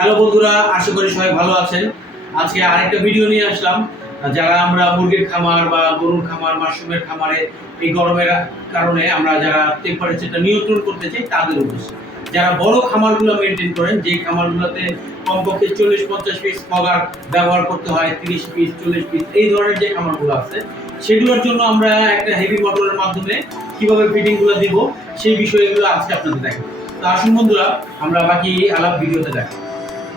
Hello বন্ধুরা, আশা করি সবাই ভালো আছেন। আজকে আরেকটা ভিডিও নিয়ে আসলাম। যারা আমরা মুরগির খামার বা গরুর খামার, মাশরুমের খামারে এই গরমের কারণে আমরা যারা টেম্পারেচারটা নিয়ন্ত্রণ করতে চাই, তাদের উদ্দেশ্যে। যারা বড় খামারগুলো মেনটেন করেন যে খামারগুলোতে কমপক্ষে চল্লিশ, পঞ্চাশ পিস ফগার ব্যবহার করতে হয়, তিরিশ পিস চল্লিশ পিস এই ধরনের যে খামারগুলো আছে, সেগুলোর জন্য আমরা একটা হেভি মোটরের মাধ্যমে কীভাবে ফিটিংগুলো দিব, সেই বিষয়গুলো আজকে আপনাদের দেখাবো। তো আসুন বন্ধুরা, আমরা বাকি আলাপ ভিডিওতে দেখো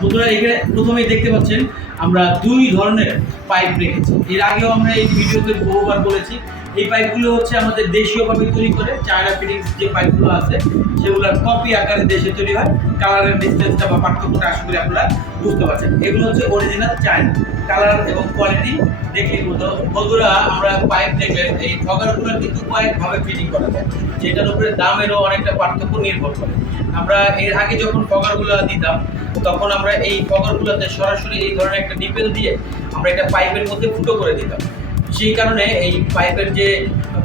বন্ধুরা, এখানে প্রথমেই দেখতে পাচ্ছেন, আমরা দুই ধরনের পাইপ রেখেছি। এর আগেও আমরা এই ভিডিওতে বহুবার বলেছি এই পাইপগুলো হচ্ছে আমাদের দেশীয়ভাবে তৈরি করে চায়না ফিটিংস যে পাইপগুলো আছে, সেগুলোর কপি আকারে দেশে তৈরি হয়। কালারের ডিস্টেন্সটা বা পার্থক্যটা আশা করি আপনারা বুঝতে পারছেন। এগুলো হচ্ছে অরিজিনাল চায়না কালার এবং কোয়ালিটি দেখলে মতো বন্ধুরা, আমরা পাইপ দেখলে এই ফগারগুলো কিন্তু কয়েকভাবে ফিটিং করা যায়। যেটার উপরে দামেরও অনেকটা পার্থক্য নির্ভর করে। আমরা এর আগে যখন ফগারগুলো দিতাম, তখন আমরা এই ফগারগুলোতে সরাসরি এই ধরনের একটা নিপেল দিয়ে আমরা একটা পাইপের মধ্যে ফুটো করে দিতাম। সেই কারণে এই পাইপের যে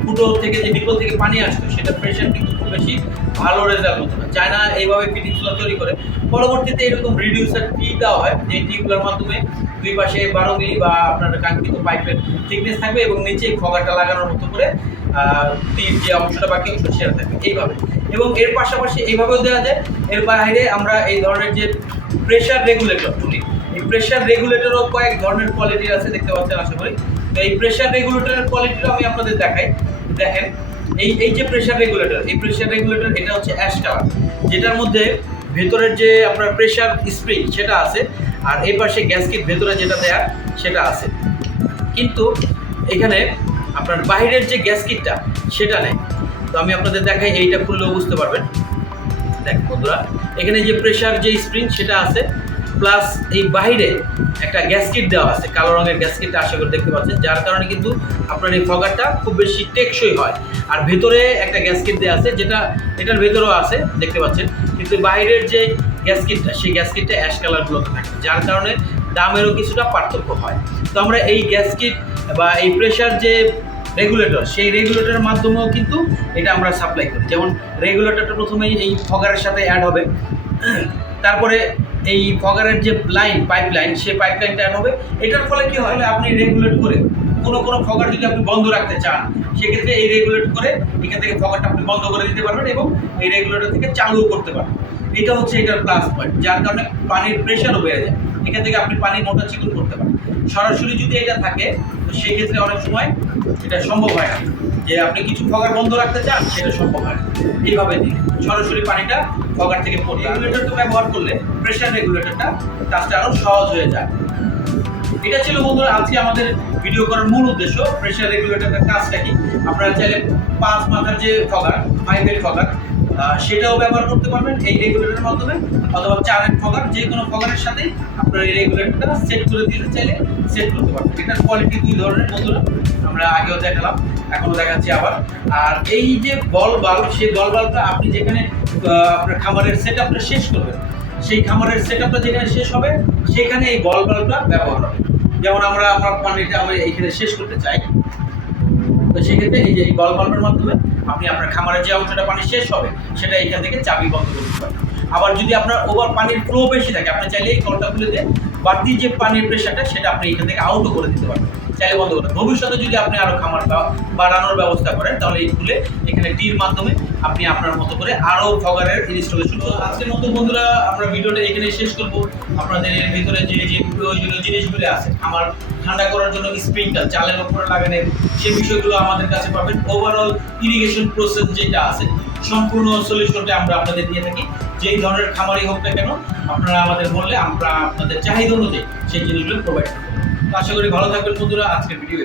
ফুটো থেকে যে নিপল থেকে পানি আসতো, সেটা প্রেশার কিন্তু খুব বেশি ভালো রেজাল্ট হতো না। চায়না এইভাবে ফিটিংসগুলো তৈরি করে। পরবর্তীতে এরকম রিডিউসার টিউব দেওয়া হয়, যে টিউবগুলোর মাধ্যমে দুই পাশে বারো মিলি বা আপনার কাঙ্ক্ষিত পাইপের থিকনেস থাকবে এবং নিচে খগাটা লাগানোর মতো করে টিপ যে অংশটা বাকি অংশ, সেটা থাকবে। এইভাবে। এবং এর পাশাপাশি এইভাবেও দেওয়া যায়, এর বাইরে আমরা এই ধরনের যে প্রেশার রেগুলেটর তুলি এই প্রেশার রেগুলেটরও কয়েক ধরনের কোয়ালিটি আছে, দেখতে পাচ্ছেন, আশা করি। এই প্রেশার রেগুলেটরের কোয়ালিটিটা আমি আপনাদের দেখাই। দেখেন, এই এই যে প্রেশার রেগুলেটর এই প্রেশার রেগুলেটর এটা হচ্ছে অ্যাশ কালার যেটার মধ্যে ভেতরের যে আপনার প্রেশার স্প্রিং সেটা আছে, আর এই পাশে গ্যাসকিট ভেতরে যেটা দেয়া, সেটা আছে। কিন্তু এখানে আপনার বাইরের যে গ্যাসকিটটা সেটা নেই। তো আমি আপনাদের দেখাই, এইটা খুললেও বুঝতে পারবেন। দেখ বন্ধুরা, এখানে যে প্রেশার যে স্প্রিং সেটা আছে প্লাস এই বাইরে একটা গ্যাসকিট দেওয়া আছে, কালো রঙের গ্যাসকিটটা আশা করে দেখতে পাচ্ছেন। যার কারণে কিন্তু আপনার এই ফগারটা খুব বেশি টেকসই হয়। আর ভেতরে একটা গ্যাসকিট দেওয়া আছে, যেটা এটার ভেতরেও আছে, দেখতে পাচ্ছেন। কিন্তু বাইরের যে গ্যাসকিটটা সেই গ্যাসকিটটা অ্যাশ কালারগুলোতে থাকে, যার কারণে দামেরও কিছুটা পার্থক্য হয়। তো আমরা এই গ্যাসকিট বা এই প্রেশার যে রেগুলেটর সেই রেগুলেটরের মাধ্যমেও কিন্তু এটা আমরা সাপ্লাই করি। যেমন রেগুলেটরটা প্রথমেই এই ফগারের সাথে অ্যাড হবে। তারপরে এই ফগারের যে লাইন পাইপ লাইন সেই পাইপ লাইনটা অ্যাড হবে। এটার ফলে কি হয়? আপনি রেগুলেট করে কোনো কোনো ফগার যদি আপনি বন্ধ রাখতে চান, সেক্ষেত্রে এই রেগুলেট করে এখান থেকে ফগারটা আপনি বন্ধ করে দিতে পারবেন এবং এই রেগুলেটর থেকে চালু করতে পারবেন। এটা হচ্ছে এটার প্লাস পয়েন্ট যার কারণে পানির প্রেশারও বেড়ে যায়। এখান থেকে আপনি পানি মোটা চিকুন করতে পারেন। সরাসরি যদি এটা থাকে, তো সেক্ষেত্রে অনেক সময় এটা সম্ভব হয় না। যে আপনি কিছু ফগার বন্ধ রাখতে চান, সেটা সম্ভব হয় না। এইভাবে দিন। সরাসরি পানিটা ফগার থেকে পড়ে। রেগুলেটরটা ব্যবহার করলে প্রেশার রেগুলেটরটা কাজটা আরও সহজ হয়ে যায়। এটা ছিল বন্ধুরা, আজকে আমাদের ভিডিও করার মূল উদ্দেশ্য। প্রেশার রেগুলেটরের কাজটা কি? আপনারা চাইলে পাঁচ মাথার যে ফগার ফাইভের ফগার সেটাও ব্যবহার করতে পারবেন এই রেগুলেটরের মাধ্যমে। অথবা চারের ফগার যে কোনো ফগারের সাথে আপনার এই রেগুলেটরটা সেট করে দিতে চাইলে সেট করতে পারবেন। এটার কোয়ালিটি দুই ধরনের বন্ধুরা, আমরা আগেও দেখালাম। এখনও দেখাচ্ছি আবার। আর এই যে বল বাল্ব, সেই বল বাল্বটা আপনি যেখানে আপনার খামারের সেট আপটা শেষ করবেন, সেই খামারের সেট আপটা যেখানে শেষ হবে, সেখানে এই বল বাল্বটা ব্যবহার হবে। যেমন আমরা, আমার পানিটা আমরা এখানে শেষ করতে চাই। তো সেক্ষেত্রে এই যে এই বল বাল্বের মাধ্যমে আপনি আপনার খামারের যে অংশটা পানি শেষ হবে, সেটা এখান থেকে চাবি বন্ধ করে দিতে পারেন। আবার যদি আপনার ওভার পানির ফ্লো বেশি থাকে, আপনি চাইলে এই কলটা খুলে দিয়ে বাড়তি যে পানির প্রেশারটা সেটা আপনি এখান থেকে আউটও করে দিতে পারবেন চাইলে বন্ধ করতে ভবিষ্যতে যদি আপনি আরও খামার বাড়ানোর ব্যবস্থা করেন, তাহলে এই খুলে এখানে টির মাধ্যমে আপনি আপনার মতো করে আরও ফগারের ইনস্টলেশন আজকের মতো বন্ধুরা, আমরা ভিডিওটা এখানে শেষ করব। আপনাদের এর ভিতরে যে যে প্রয়োজনীয় জিনিসগুলো আছে আমার ঠান্ডা করার জন্য স্প্রিংটা চালের উপরে লাগানোর সেই বিষয়গুলো আমাদের কাছে পাবেন। ওভারঅল ইরিগেশন প্রসেস যেটা আছে, সম্পূর্ণ সলিউশনটা আমরা আপনাদের দিয়ে থাকি। যেই ধরনের খামারই হোক না কেন, আপনারা আমাদের বললে আমরা আপনাদের চাহিদা অনুযায়ী সেই জিনিসগুলো প্রোভাইড করব আশা করি ভালো থাকবেন বন্ধুরা আজকের ভিডিও